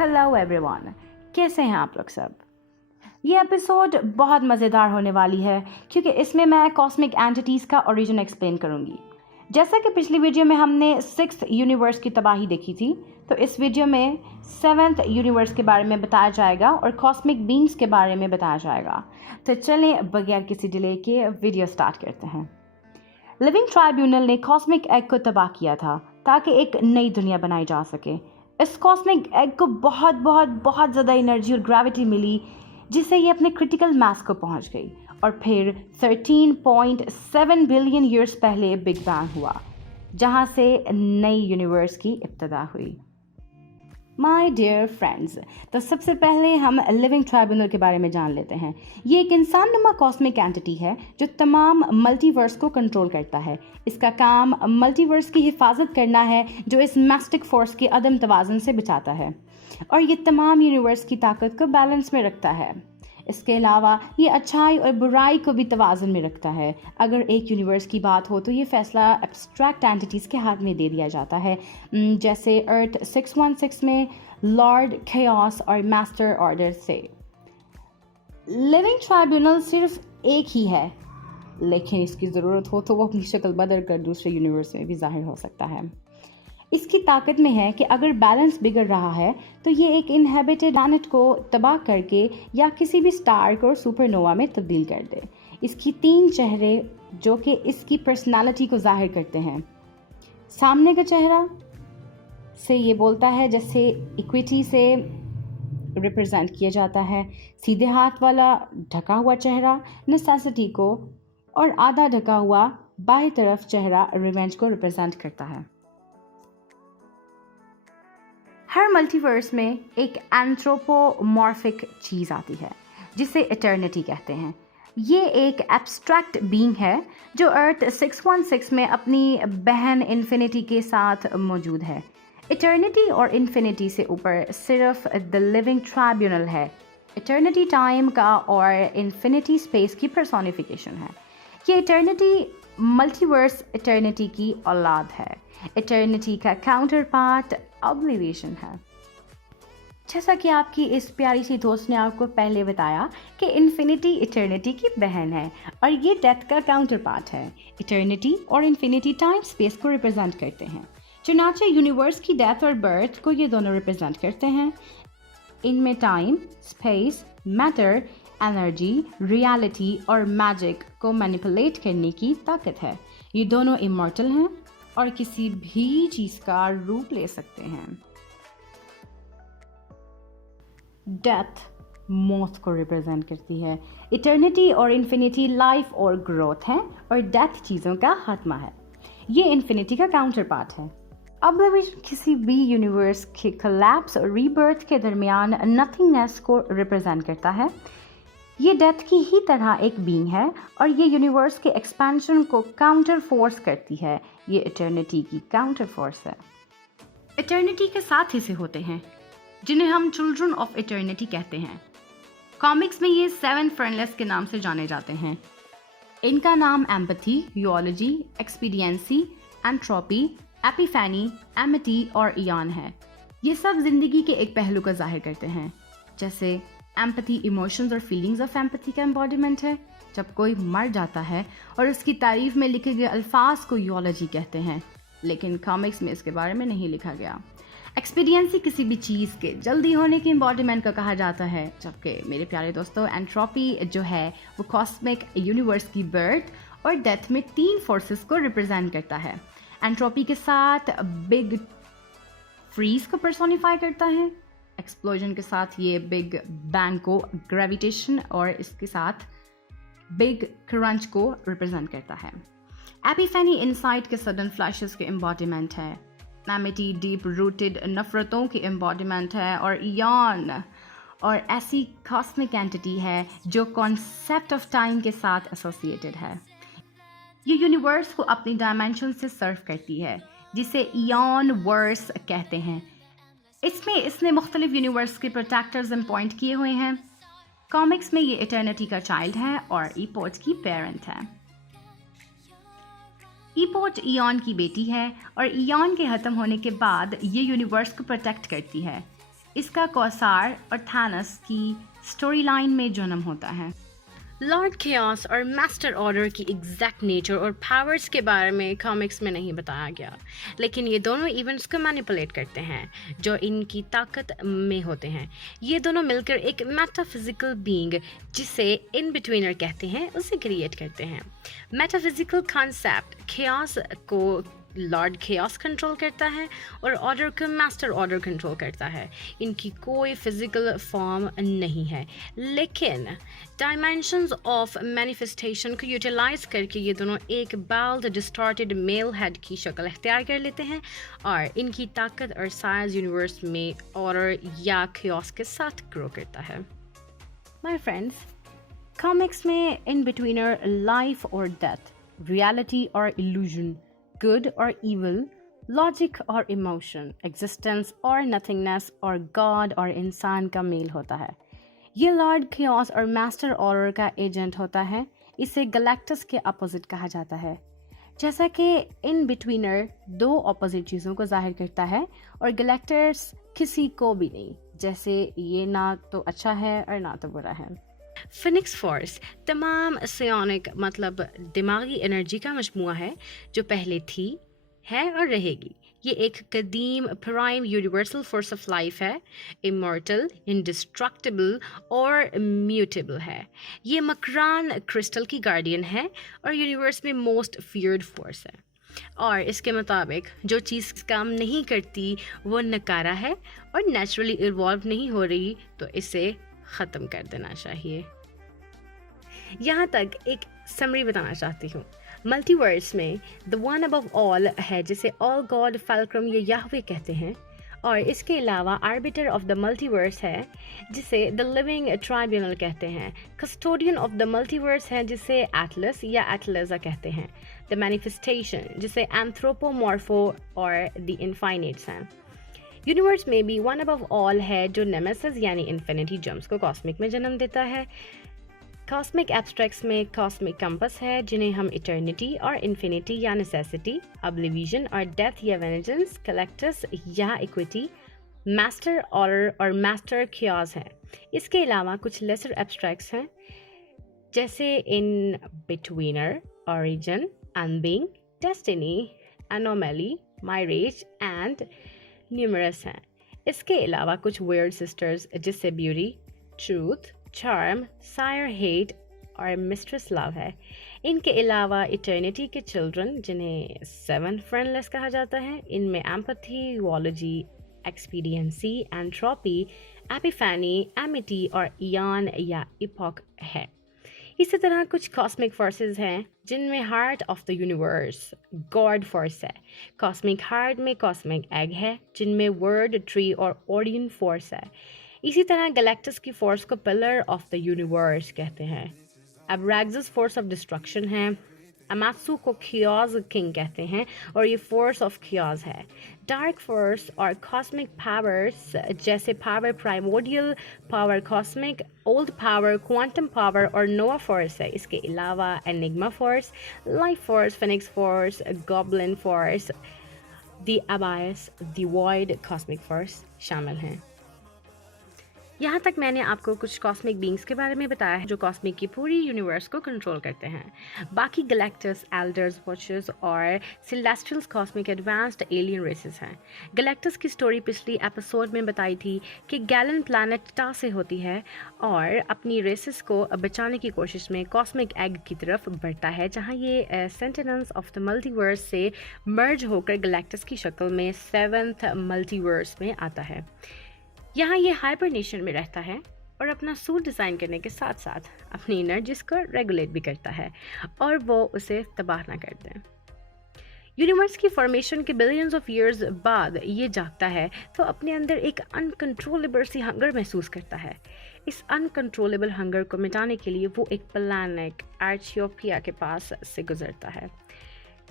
Hello everyone, कैसे हैं आप लोग सब। ये एपिसोड बहुत मज़ेदार होने वाली है क्योंकि इसमें मैं कॉस्मिक एंटिटीज़ का ओरिजिन एक्सप्लेन करूंगी। जैसा कि पिछली वीडियो में हमने 6th यूनिवर्स की तबाही देखी थी, तो इस वीडियो में 7th यूनिवर्स के बारे में बताया जाएगा और कॉस्मिक बीम्स के बारे में बताया जाएगा। तो चलें बगैर किसी डिले के वीडियो स्टार्ट करते हैं। लिविंग ट्राइब्यूनल ने कॉस्मिक एग को तबाह किया था ताकि एक नई दुनिया बनाई जा सके। इस कॉस्मिक एग को बहुत ज़्यादा एनर्जी और ग्रेविटी मिली, जिससे ये अपने क्रिटिकल मास को पहुंच गई और फिर 13.7 बिलियन ईयर्स पहले बिग बैंग हुआ, जहां से नई यूनिवर्स की इब्तिदा हुई। माय डियर फ्रेंड्स, तो सबसे पहले हम लिविंग ट्राइब्यूनल के बारे में जान लेते हैं। ये एक इंसान नुमा कॉस्मिक एंटिटी है जो तमाम मल्टीवर्स को कंट्रोल करता है। इसका काम मल्टीवर्स की हिफाजत करना है जो इस मैस्टिक फोर्स के अदम तवाज़ुन से बचाता है, और ये तमाम यूनिवर्स की ताकत को बैलेंस में रखता है। इसके अलावा ये अच्छाई और बुराई को भी तवाज़ुन में रखता है। अगर एक यूनिवर्स की बात हो तो ये फैसला एब्स्ट्रैक्ट एंटिटीज़ के हाथ में दे दिया जाता है, जैसे अर्थ 616 में लॉर्ड केओस और मास्टर ऑर्डर से। लिविंग ट्राइब्यूनल सिर्फ एक ही है, लेकिन इसकी ज़रूरत हो तो वो अपनी शक्ल बदल कर दूसरे यूनिवर्स में भी जाहिर हो सकता है। इसकी ताकत में है कि अगर बैलेंस बिगड़ रहा है तो ये एक इनहेबिटेड प्लैनेट को तबाह करके या किसी भी स्टार को सुपरनोवा में तब्दील कर दे। इसकी 3 चेहरे जो कि इसकी पर्सनालिटी को जाहिर करते हैं। सामने का चेहरा से ये बोलता है जैसे इक्विटी से रिप्रेजेंट किया जाता है। सीधे हाथ वाला ढका हुआ चेहरा नेसेसिटी को, और आधा ढका हुआ बाएं तरफ चेहरा रिवेंज को रिप्रेजेंट करता है। हर मल्टीवर्स में एक एंथ्रोपोमॉर्फिक चीज़ आती है जिसे इटर्निटी कहते हैं। ये एक एब्स्ट्रैक्ट बीइंग है जो अर्थ 616 में अपनी बहन इन्फिनिटी के साथ मौजूद है। इटर्निटी और इन्फिनिटी से ऊपर सिर्फ द लिविंग ट्राइब्यूनल है। इटर्निटी टाइम का और इन्फिनिटी स्पेस की पर्सोनिफिकेशन है। ये इटर्निटी मल्टीवर्स इटर्निटी की औलाद है। इटर्निटी का काउंटर पार्ट ऑब्लिविएशन है। जैसा कि आपकी इस प्यारी सी दोस्त ने आपको पहले बताया कि इन्फिनिटी इटर्निटी की बहन है और ये डेथ का काउंटर पार्ट है। इटर्निटी और इन्फिनिटी टाइम स्पेस को रिप्रेजेंट करते हैं। चुनाचे यूनिवर्स की डेथ और बर्थ को ये दोनों रिप्रेजेंट करते हैं। इनमें time, space, matter, energy, reality और मैजिक को मैनिपुलेट करने की ताकत है। ये दोनों इमॉर्टल हैं और किसी भी चीज का रूप ले सकते हैं। डेथ मौत को रिप्रेजेंट करती है। इटर्निटी और इन्फिनिटी लाइफ और ग्रोथ है और डेथ चीज़ों का खात्मा है। ये इन्फिनिटी का काउंटर पार्ट है। ऑब्लिविएशन किसी भी यूनिवर्स के कोलैप्स और रीबर्थ के दरमियान नथिंगनेस को रिप्रेजेंट करता है। ये डेथ की ही तरह एक बीइंग है और ये यूनिवर्स के एक्सपेंशन को काउंटर फोर्स करती है। ये इटर्निटी की काउंटर फोर्स है। इटर्निटी के 7 हिस्से होते हैं जिन्हें हम चिल्ड्रन ऑफ इटर्निटी कहते हैं। कॉमिक्स में ये 7 फर्नलेस के नाम से जाने जाते हैं। इनका नाम एम्पैथी, यूओलॉजी, एक्सपीडियंसी, एंट्रोपी, एपिफैनी, एमिटी और इयान है। ये सब जिंदगी के एक पहलू को जाहिर करते हैं। जैसे एम्पैथी इमोशंस और फीलिंग्स ऑफ एम्पैथी का एम्बॉडीमेंट है। जब कोई मर जाता है और उसकी तारीफ में लिखे गए अल्फाज को यूओलॉजी कहते हैं, लेकिन कॉमिक्स में इसके बारे में नहीं लिखा गया। एक्सपीडियंसी किसी भी चीज़ के जल्दी होने के एम्बॉडीमेंट का कहा जाता है, जबकि मेरे प्यारे दोस्तों एंट्रोपी जो है वो कॉस्मिक यूनिवर्स की बर्थ और डेथ में 3 फोर्सेस को रिप्रेजेंट करता है। एंट्रोपी के साथ बिग फ्रीज को पर्सोनिफाई करता है। एक्सप्लोजन के साथ ये बिग बैंग को, ग्रेविटेशन और इसके साथ बिग क्रंच को रिप्रेजेंट करता है। एपिफैनी इनसाइट के सडन फ्लैशेस के एम्बॉडीमेंट है। एमिटी डीप रूटेड नफरतों की एम्बॉडीमेंट है और इयान और ऐसी कॉस्मिक एंटिटी है जो कॉन्सेप्ट ऑफ टाइम के साथ एसोसिएटेड है। ये यूनिवर्स को अपनी डायमेंशन से सर्व करती है जिसे इयान वर्स कहते हैं। इसमें इसने मुख्तलिफ यूनिवर्स के प्रोटेक्टर्स अपॉइंट किए हुए हैं। कॉमिक्स में ये इटर्निटी का चाइल्ड है और ईपोच की पेरेंट है। ईपोच इयान की बेटी है और इयान के ख़त्म होने के बाद ये यूनिवर्स को प्रोटेक्ट करती है। इसका कौसार और थानस की स्टोरी लाइन में जन्म होता है। लॉर्ड केओस और मास्टर ऑर्डर की एग्जैक्ट नेचर और पावर्स के बारे में कॉमिक्स में नहीं बताया गया, लेकिन ये दोनों इवेंट्स को मैनिपुलेट करते हैं जो इनकी ताकत में होते हैं। ये दोनों मिलकर एक मेटाफिजिकल बीइंग, जिसे इन बिटवीनर कहते हैं, उसे क्रिएट करते हैं। मेटाफिजिकल कॉन्सेप्ट केओस को लॉर्ड केओस कंट्रोल करता है और ऑर्डर को मास्टर ऑर्डर कंट्रोल करता है। इनकी कोई फिजिकल फॉर्म नहीं है, लेकिन डायमेंशंस ऑफ मैनिफेस्टेशन को यूटिलाइज करके ये दोनों एक बाल्ड डिस्टॉर्टेड मेल हेड की शक्ल अख्तियार कर लेते हैं और इनकी ताकत और साइज यूनिवर्स में ऑर्डर या केओस के साथ ग्रो करता है। माय फ्रेंड्स, कॉमिक्स में इन बिटवीनर लाइफ और डेथ, रियलिटी और इल्यूजन, गुड और इविल, लॉजिक और इमोशन, एग्जिस्टेंस और नथिंगनेस और गॉड और इंसान का मेल होता है। ये लॉर्ड केओस और मास्टर ऑर्डर का एजेंट होता है। इसे गैलेक्टस के अपोजिट कहा जाता है। जैसा कि इन बिटवीनर दो अपोजिट चीज़ों को जाहिर करता है और गैलेक्टस किसी को भी नहीं, जैसे ये ना तो अच्छा है और ना तो बुरा है। फिनिक्स फोर्स तमाम सियोनिक मतलब दिमागी एनर्जी का मजमूआ है जो पहले थी, है और रहेगी। ये एक कदीम prime universal force of life है, इमॉर्टल, इंडिस्ट्रक्टिबल और म्यूटेबल है। ये मकरान क्रिस्टल की गार्डियन है और यूनिवर्स में मोस्ट फियर्ड फोर्स है। और इसके मुताबिक जो चीज़ काम नहीं करती वो नकारा है और नेचुरली इवॉल्व नहीं हो रही तो इसे ख़त्म कर देना चाहिए। यहाँ तक एक समरी बताना चाहती हूँ। मल्टीवर्स में द वन अबव ऑल है जिसे ऑल गॉड फल्क्रम या याहवे कहते हैं, और इसके अलावा आर्बिटर ऑफ द मल्टीवर्स है जिसे द लिविंग ट्राइब्यूनल कहते हैं। कस्टोडियन ऑफ द मल्टीवर्स है जिसे एटलस या एटलेजा कहते हैं। द मैनिफेस्टेशन जिसे एंथ्रोपोमॉर्फो और द इनफाइनाइट्स हैं। यूनिवर्स में भी वन अबव ऑल है जो नेमेसिस यानी इन्फिनिटी जम्स को कॉस्मिक में जन्म देता है। कॉस्मिक एब्स्ट्रैक्ट्स में कॉस्मिक कंपस है जिन्हें हम इटर्निटी और इन्फिनिटी या नेसेसिटी, ऑब्लिविजन और डेथ या वेनेजेंस, कलेक्टस या इक्विटी, मास्टर ऑर्डर और मास्टर केओस हैं। इसके अलावा कुछ लेसर एब्स्ट्रैक्ट्स हैं जैसे in betweener, origin, unbeing, destiny, anomaly, mirage and numerous हैं। इसके अलावा कुछ वियर्ड सिस्टर्स जिससे beauty, truth, charm, sire hate और मिस्ट्रेस लव है। इनके अलावा इटर्निटी के चिल्ड्रन जिन्हें सेवन फ्रेंडलेस कहा जाता है, इनमें एम्पथी, वॉलोजी, एक्सपीडियंसी, एंट्रोपी, एपिफैनी, एमिटी और इयान या इपॉक है। इसी तरह कुछ कॉस्मिक फोर्सेस हैं जिनमें heart of the universe God force है। कॉस्मिक हार्ट में कॉस्मिक एग है जिनमें वर्ड, ट्री और ओरियन फोर्स है। इसी तरह गैलेक्टस की फोर्स को पिलर ऑफ द यूनिवर्स कहते हैं। एब्रैक्सिस फोर्स ऑफ डिस्ट्रक्शन है। अमात्सु को केओस किंग कहते हैं और ये फोर्स ऑफ केओस है। डार्क फोर्स और कॉस्मिक पावर्स जैसे power primordial power, cosmic old power, quantum power और नोवा फोर्स है। इसके अलावा enigma force, life force, phoenix force, goblin force, the abyss, the void cosmic force शामिल हैं। यहाँ तक मैंने आपको कुछ कॉस्मिक बीइंग्स के बारे में बताया है जो कॉस्मिक की पूरी यूनिवर्स को कंट्रोल करते हैं। बाकी गैलेक्टस, एल्डर्स, वॉचर्स और Celestials cosmic advanced alien races हैं। गैलेक्टस की स्टोरी पिछली एपिसोड में बताई थी कि गैलन प्लैनेट टा से होती है और अपनी रेसेस को बचाने की कोशिश में कॉस्मिक एग की तरफ बढ़ता है, जहाँ ये सेंटेनेंस ऑफ द मल्टीवर्स से मर्ज होकर गैलेक्टस की शक्ल में सेवंथ मल्टीवर्स में आता है। यहाँ ये हाइबरनेशन में रहता है और अपना सूट डिज़ाइन करने के साथ साथ अपनी एनर्जीज को रेगुलेट भी करता है और वो उसे तबाह ना कर दें। यूनिवर्स की फॉर्मेशन के बिलियंस ऑफ ईयर्स बाद ये जागता है तो अपने अंदर एक अनकंट्रोलेबल सी हंगर महसूस करता है। इस अनकंट्रोलेबल हंगर को मिटाने के लिए वो एक प्लैनेट आर्चियोपिया के पास से गुजरता है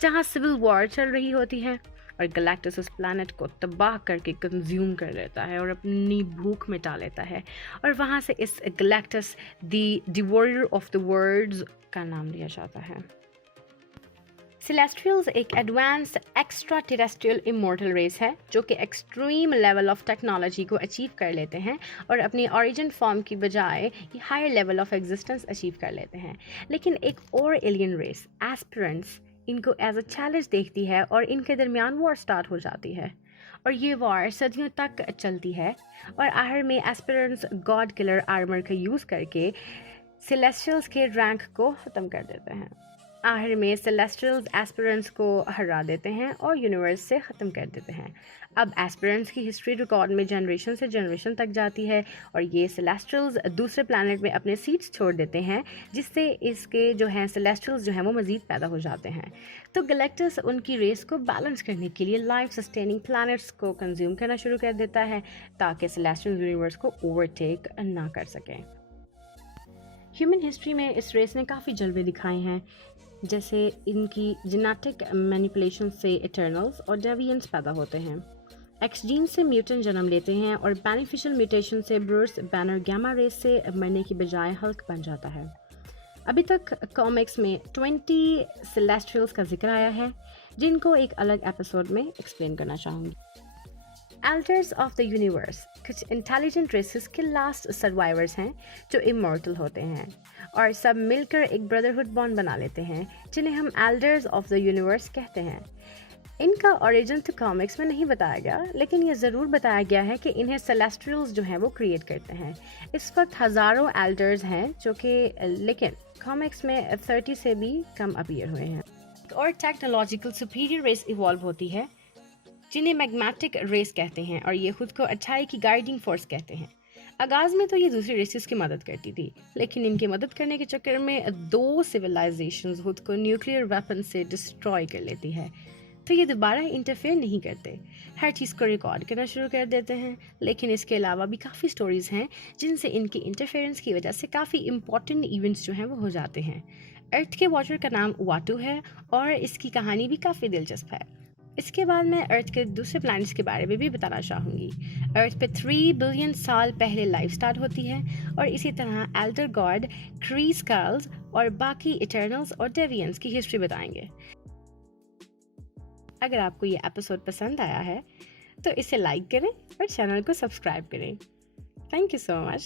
जहाँ सिविल वॉर चल रही होती है और गैलेक्टस उस प्लैनेट को तबाह करके कंज्यूम कर लेता है और अपनी भूख मिटा लेता है और वहाँ से इस Galactus the devourer of the worlds का नाम दिया जाता है। सेलेस्ट्रियल्स एक advanced extra terrestrial immortal race है जो कि एक्सट्रीम लेवल ऑफ टेक्नोलॉजी को अचीव कर लेते हैं और अपनी ओरिजिन फॉर्म की बजाय higher level of existence achieve कर लेते हैं। लेकिन एक और एलियन रेस एस्पिरेंट्स इनको एज अ चैलेंज देखती है और इनके दरमियान वॉर स्टार्ट हो जाती है और ये वॉर सदियों तक चलती है और आखिर में एस्पिरेंट्स गॉड किलर आर्मर का यूज़ करके सेलेस्टियल्स के रैंक को ख़त्म कर देते हैं। आखिर में सेलेस्टियल्स एस्पिरेंट्स को हरा देते हैं और यूनिवर्स से ख़त्म कर देते हैं। अब एस्पिरेंट्स की हिस्ट्री रिकॉर्ड में जनरेशन से जनरेशन तक जाती है और ये सेलेस्टियल्स दूसरे प्लैनेट में अपने सीड्स छोड़ देते हैं जिससे इसके जो हैं सेलेस्टियल्स जो हैं वो मज़ीद पैदा हो जाते हैं। तो गैलेक्टस उनकी रेस को बैलेंस करने के लिए लाइफ सस्टेनिंग प्लैनेट्स को कंज्यूम करना शुरू कर देता है ताकि सेलेस्टियल यूनिवर्स को ओवरटेक ना कर सकें। ह्यूमन हिस्ट्री में इस रेस ने काफ़ी जलवे दिखाए हैं, जैसे इनकी जेनेटिक मैनिपुलेशन से इटर्नल्स और डेविएंट्स पैदा होते हैं, एक्स जीन से म्यूटेंट जन्म लेते हैं और बेनिफिशियल म्यूटेशन से ब्रूस बैनर गामा रेस से मरने की बजाय हल्क बन जाता है। अभी तक कॉमिक्स में 20 सेलेस्टियल्स का जिक्र आया है जिनको एक अलग एपिसोड में एक्सप्लेन करना चाहूँगी। एल्डर्स ऑफ द यूनिवर्स कुछ इंटेलिजेंट रेसेस के लास्ट सर्वाइवर्स हैं जो इमॉर्टल होते हैं और सब मिलकर एक ब्रदरहुड बॉन्ड बना लेते हैं जिन्हें हम एल्डर्स ऑफ द यूनिवर्स कहते हैं। इनका ओरिजिन तो कॉमिक्स में नहीं बताया गया, लेकिन ये ज़रूर बताया गया है कि इन्हें सेलेस्टियल्स जो हैं वो क्रिएट करते हैं। इस वक्त हज़ारों एल्डर्स हैं जो कि लेकिन कॉमिक्स में 30 से भी कम अपीयर हुए हैं। और टेक्नोलॉजिकल सुपीरियर रेस इवॉल्व होती है जिन्हें मैग्मेटिक रेस कहते हैं और ये खुद को अच्छाई की गाइडिंग फोर्स कहते हैं। आगाज़ में तो ये दूसरी रेसेस की मदद करती थी, लेकिन इनकी मदद करने के चक्कर में 2 सिविलाइजेशंस खुद को न्यूक्लियर वेपन से डिस्ट्रॉय कर लेती है, तो ये दोबारा इंटरफेयर नहीं करते, हर चीज़ को रिकॉर्ड करना शुरू कर देते हैं। लेकिन इसके अलावा भी काफ़ी स्टोरीज़ हैं जिनसे इनकी इंटरफेरेंस की वजह से काफ़ी इंपॉर्टेंट इवेंट्स जो हैं वो हो जाते हैं। अर्थ के वॉटर का नाम वाटू है और इसकी कहानी भी काफ़ी दिलचस्प है। इसके बाद मैं अर्थ के दूसरे प्लैनेट्स के बारे में भी बताना चाहूँगी। अर्थ पे 3 बिलियन साल पहले लाइफ स्टार्ट होती है और इसी तरह एल्डर गॉड, क्री स्कल्स और बाकी इटर्नल्स और डेविएंट्स की हिस्ट्री बताएंगे। अगर आपको ये एपिसोड पसंद आया है तो इसे लाइक करें और चैनल को सब्सक्राइब करें। Thank you so much.